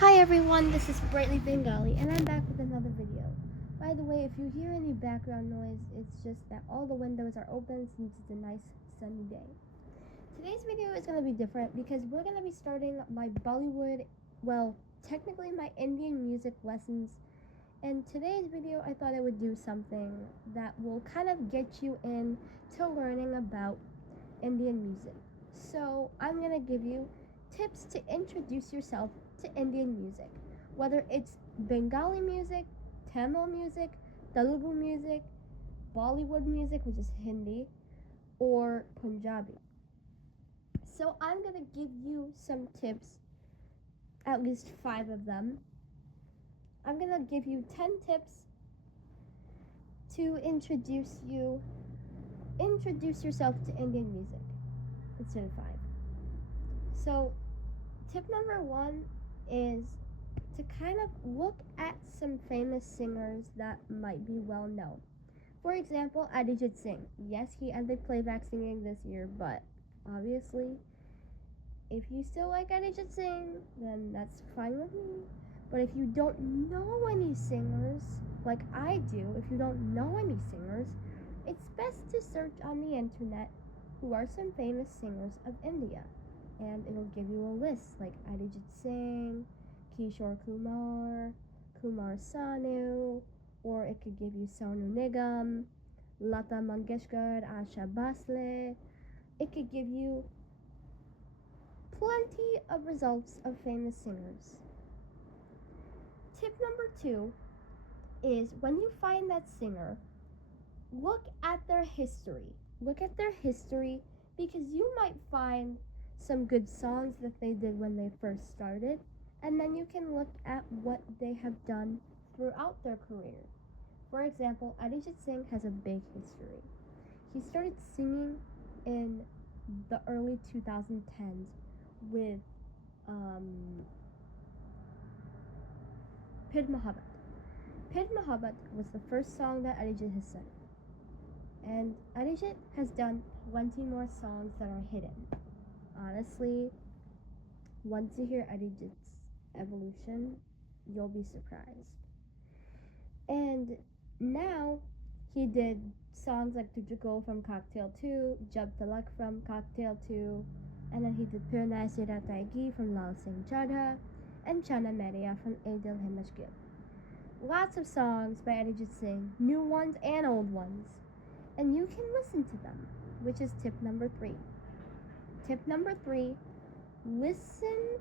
Hi everyone, this is Brightly Bengali and I'm back with another video. By the way, if you hear any background noise, it's just that all the windows are open since it's a nice sunny day. Today's video is going to be different because we're going to be starting my Bollywood, well, technically my Indian music lessons. And today's video, I thought I would do something that will kind of get you in to learning about Indian music. So I'm going to give you tips to introduce yourself to Indian music, whether it's Bengali music, Tamil music, Telugu music, Bollywood music, which is Hindi, or Punjabi. So I'm going to give you some tips, at least 5 of them. I'm going to give you 10 tips to introduce yourself to Indian music instead of 5. So tip number 1 is to kind of look at some famous singers that might be well known. For example, Arijit Singh. Yes, he ended playback singing this year, but obviously, if you still like Arijit Singh, then that's fine with me. But if you don't know any singers, like I do, if you don't know any singers, it's best to search on the internet who are some famous singers of India. And it'll give you a list like Arijit Singh, Kishore Kumar, Kumar Sanu, or it could give you Sonu Nigam, Lata Mangeshkar, Asha Bhosle. It could give you plenty of results of famous singers. Tip number 2 is when you find that singer, look at their history. Look at their history because you might find some good songs that they did when they first started, and then you can look at what they have done throughout their career. For example, Arijit Singh has a big history. He started singing in the early 2010s with Pid Mohabbat. Pid Mohabbat was the first song that Arijit has sung. And Arijit has done plenty more songs that are hidden. Honestly, once you hear Arijit's evolution, you'll be surprised. And now he did songs like Tujhko from Cocktail 2, Jab Talak from Cocktail 2, and then he did Phir Naise Raat Aayegi from Lal Singh Chadha, and Chana Meria from Ae Dil Hai Mushkil. Lots of songs by Arijit Singh, new ones and old ones, and you can listen to them, which is tip number 3. Tip number 3, listen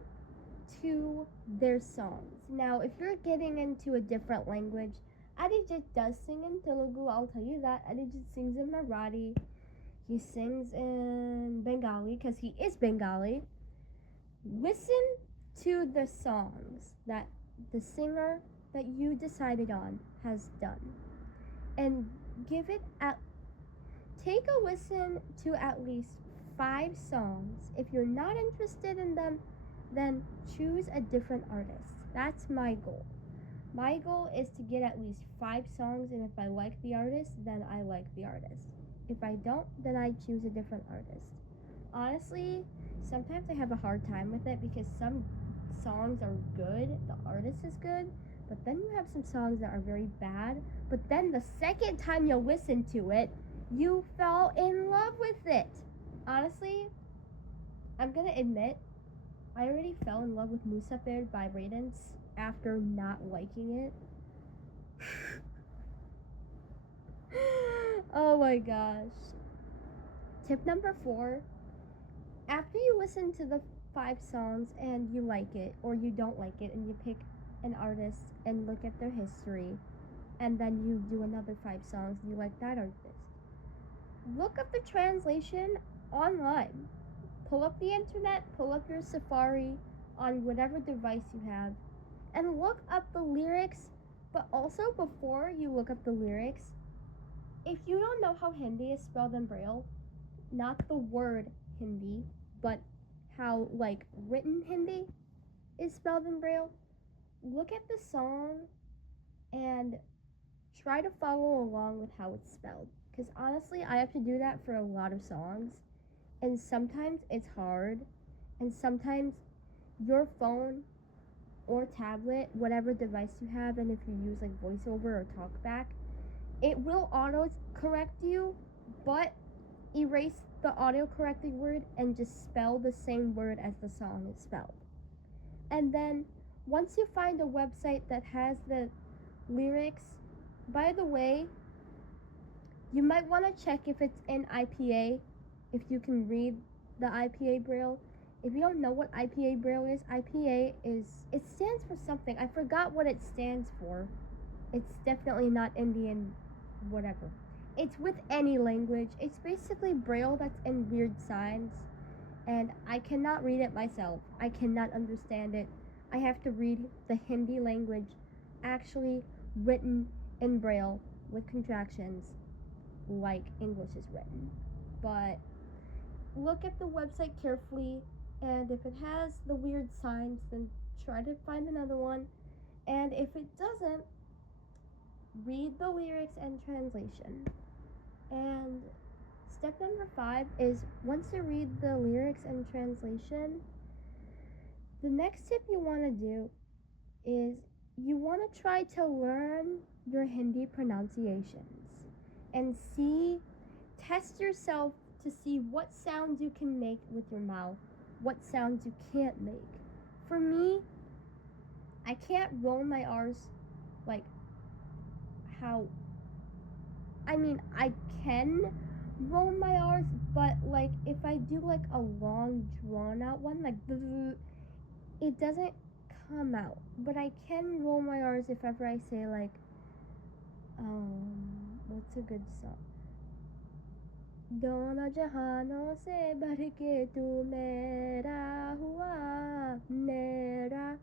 to their songs. Now, if you're getting into a different language, Arijit does sing in Telugu, I'll tell you that. Arijit sings in Marathi. He sings in Bengali because he is Bengali. Listen to the songs that the singer that you decided on has done. And take a listen to at least 5 songs. If you're not interested in them, then choose a different artist. That's my goal. My goal is to get at least 5 songs, and if I like the artist, then I like the artist. If I don't, then I choose a different artist. Honestly, sometimes I have a hard time with it because some songs are good, the artist is good, but then you have some songs that are very bad, but then the second time you listen to it, you fell in love with it. Honestly, I'm gonna admit, I already fell in love with Musafir by Radance after not liking it. Oh my gosh. Tip number 4, after you listen to the 5 songs and you like it or you don't like it and you pick an artist and look at their history and then you do another 5 songs and you like that artist, look up the translation online. Pull up the internet, pull up your Safari on whatever device you have, and look up the lyrics. But also, before you look up the lyrics, if you don't know how Hindi is spelled in Braille, not the word Hindi, but how like written Hindi is spelled in Braille, look at the song and try to follow along with how it's spelled. Because honestly, I have to do that for a lot of songs, and sometimes it's hard, and sometimes your phone or tablet, whatever device you have, and if you use like VoiceOver or TalkBack, it will auto correct you, but erase the auto corrected word and just spell the same word as the song is spelled. And then once you find a website that has the lyrics, by the way, you might want to check if it's in IPA, if you can read the IPA Braille. If you don't know what IPA Braille is, it stands for something. I forgot what it stands for. It's definitely not Indian, whatever. It's with any language. It's basically Braille that's in weird signs, and I cannot read it myself. I cannot understand it. I have to read the Hindi language actually written in Braille with contractions like English is written. But look at the website carefully, and if it has the weird signs, then try to find another one. And if it doesn't, read the lyrics and translation. And step number 5 is once you read the lyrics and translation, the next tip you want to do is you want to try to learn your Hindi pronunciations and test yourself to see what sounds you can make with your mouth, what sounds you can't make. For me, I can't roll my R's like I can roll my R's, but like if I do like a long drawn out one, like it doesn't come out. But I can roll my R's if ever I say like, what's a good song? दोनों जहानों से बढ़ के तू मेरा हुआ मेरा.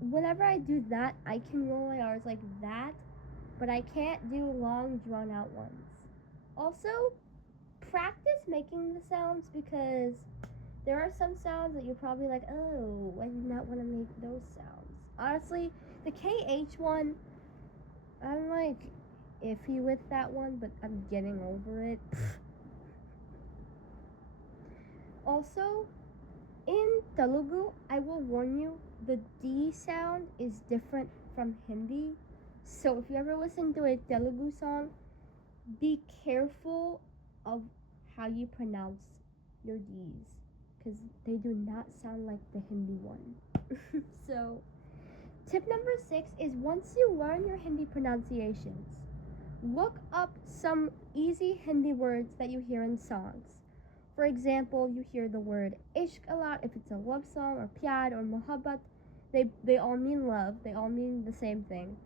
Whenever I do that, I can roll my R's like that, but I can't do long drawn out ones. Also, practice making the sounds, because there are some sounds that you're probably like, oh, I do not want to make those sounds. Honestly, the KH one, I'm like iffy with that one, but I'm getting over it. Also, in Telugu, I will warn you, the D sound is different from Hindi. So if you ever listen to a Telugu song, be careful of how you pronounce your D's, because they do not sound like the Hindi one. So, tip number 6 is once you learn your Hindi pronunciations, look up some easy Hindi words that you hear in songs. For example, you hear the word ishq a lot if it's a love song, or pyar or mohabbat. They all mean love. They all mean the same thing.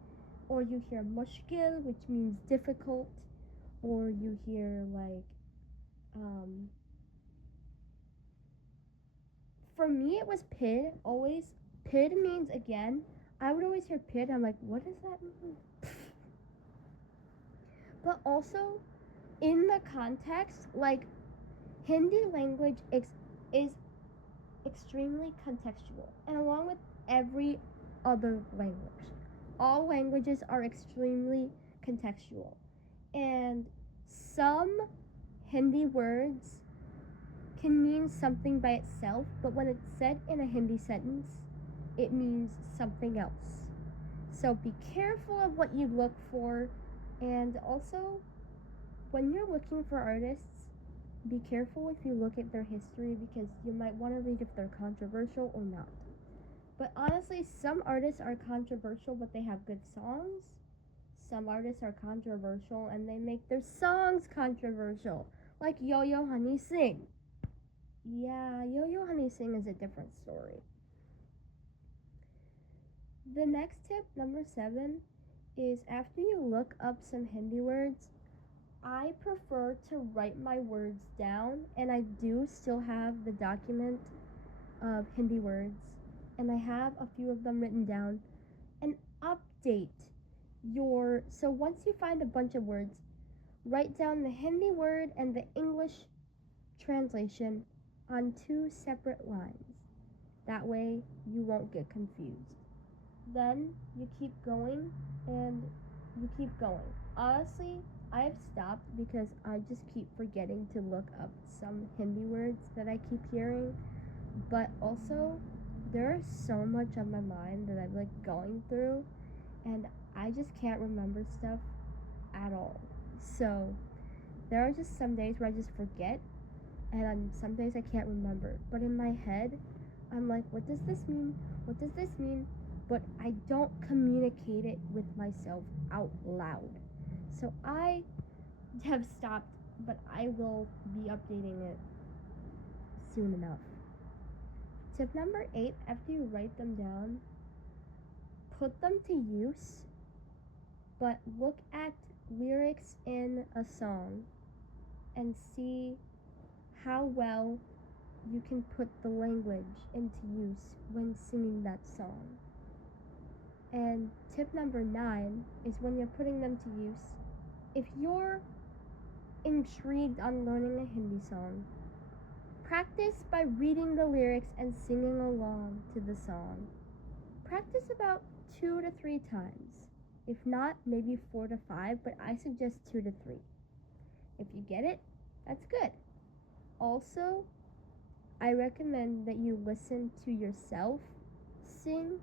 Or you hear mushkil, which means difficult. Or you hear like, for me it was pid, always. Pid means again. I would always hear pid, I'm like, what does that mean? But also, in the context, like, Hindi language is extremely contextual, and along with every other language, all languages are extremely contextual, and some Hindi words can mean something by itself, but when it's said in a Hindi sentence, it means something else. So be careful of what you look for, and also, when you're looking for artists, be careful if you look at their history, because you might want to read if they're controversial or not. But honestly, some artists are controversial but they have good songs. Some artists are controversial and they make their songs controversial, like Yo-Yo Honey Singh. Yeah, Yo-Yo Honey Singh is a different story. The next tip, number 7, is after you look up some Hindi words, I prefer to write my words down, and I do still have the document of Hindi words, and I have a few of them written down, and update so once you find a bunch of words, write down the Hindi word and the English translation on 2 separate lines. That way you won't get confused. Then you keep going and you keep going. Honestly, I have stopped because I just keep forgetting to look up some Hindi words that I keep hearing. But also, there's so much on my mind that I'm like going through, and I just can't remember stuff at all. So there are just some days where I just forget, and some days I can't remember. But in my head, I'm like, what does this mean? What does this mean? But I don't communicate it with myself out loud. So I have stopped, but I will be updating it soon enough. Tip number 8, after you write them down, put them to use, but look at lyrics in a song and see how well you can put the language into use when singing that song. And tip number 9 is when you're putting them to use, if you're intrigued on learning a Hindi song, practice by reading the lyrics and singing along to the song. Practice about 2 to 3 times. If not, maybe 4 to 5, but I suggest 2 to 3. If you get it, that's good. Also, I recommend that you listen to yourself sing,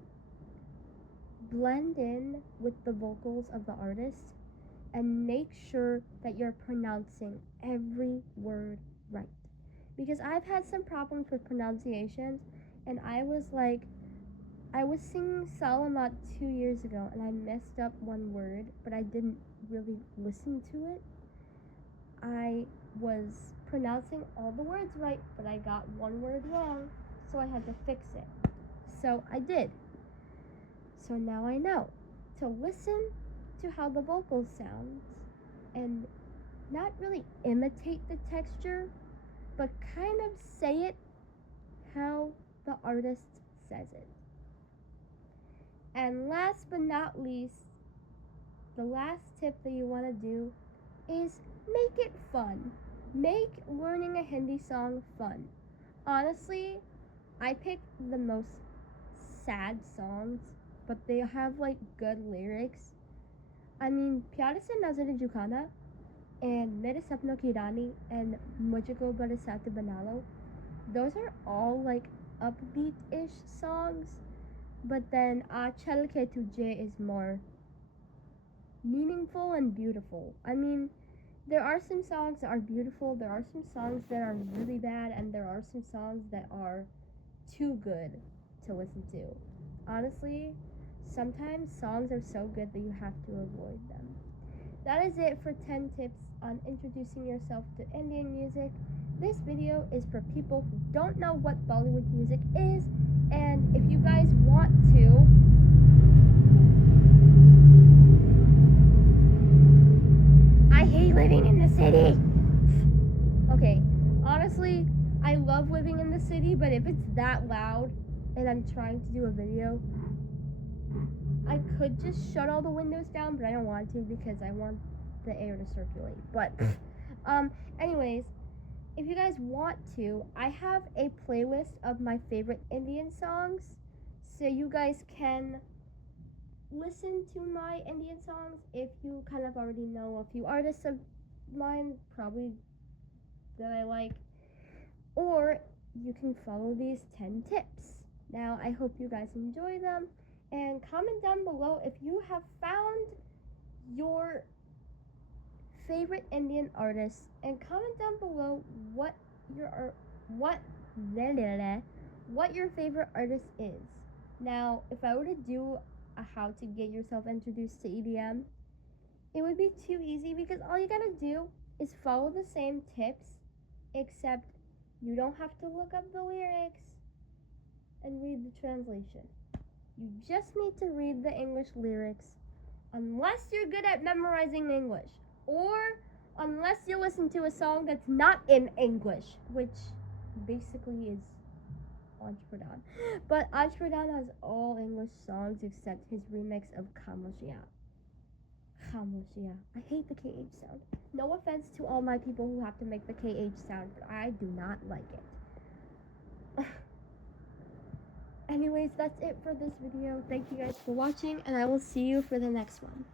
blend in with the vocals of the artist, and make sure that you're pronouncing every word right. Because I've had some problems with pronunciations, and I was singing Salamat 2 years ago, and I messed up one word, but I didn't really listen to it. I was pronouncing all the words right, but I got one word wrong, so I had to fix it. So I did. So now I know to listen to how the vocal sounds and not really imitate the texture, but kind of say it how the artist says it. And last but not least, the last tip that you want to do is make it fun. Make learning a Hindi song fun. Honestly, I picked the most sad songs, but they have like good lyrics. I mean, Pyare Se Nazare Jhukana and Mere Sapno Ki Rani and Mujhko Barsat Bana Lo, those are all like upbeat-ish songs, but then Chal Ke Tujhe is more meaningful and beautiful. I mean, there are some songs that are beautiful, there are some songs that are really bad, and there are some songs that are too good to listen to. Honestly, sometimes songs are so good that you have to avoid them. That is it for 10 tips on introducing yourself to Indian music. This video is for people who don't know what Bollywood music is, and if you guys want to, I hate living in the city. Okay, honestly, I love living in the city, but if it's that loud and I'm trying to do a video, I could just shut all the windows down, but I don't want to because I want the air to circulate. But anyways, if you guys want to, I have a playlist of my favorite Indian songs, so you guys can listen to my Indian songs if you kind of already know a few artists of mine, probably that I like, or you can follow these 10 tips. Now, I hope you guys enjoy them, and comment down below if you have found your favorite Indian artist, and comment down below what your favorite artist is. Now, if I were to do a how to get yourself introduced to EDM, it would be too easy because all you gotta do is follow the same tips, except you don't have to look up the lyrics and read the translation. You just need to read the English lyrics, unless you're good at memorizing English, or unless you listen to a song that's not in English, which basically is Anj Pradhan. But Anj Pradhan has all English songs except his remix of Khamoshiya. Khamoshiya. I hate the KH sound. No offense to all my people who have to make the KH sound, but I do not like it. Anyways, that's it for this video. Thank you guys for watching, and I will see you for the next one.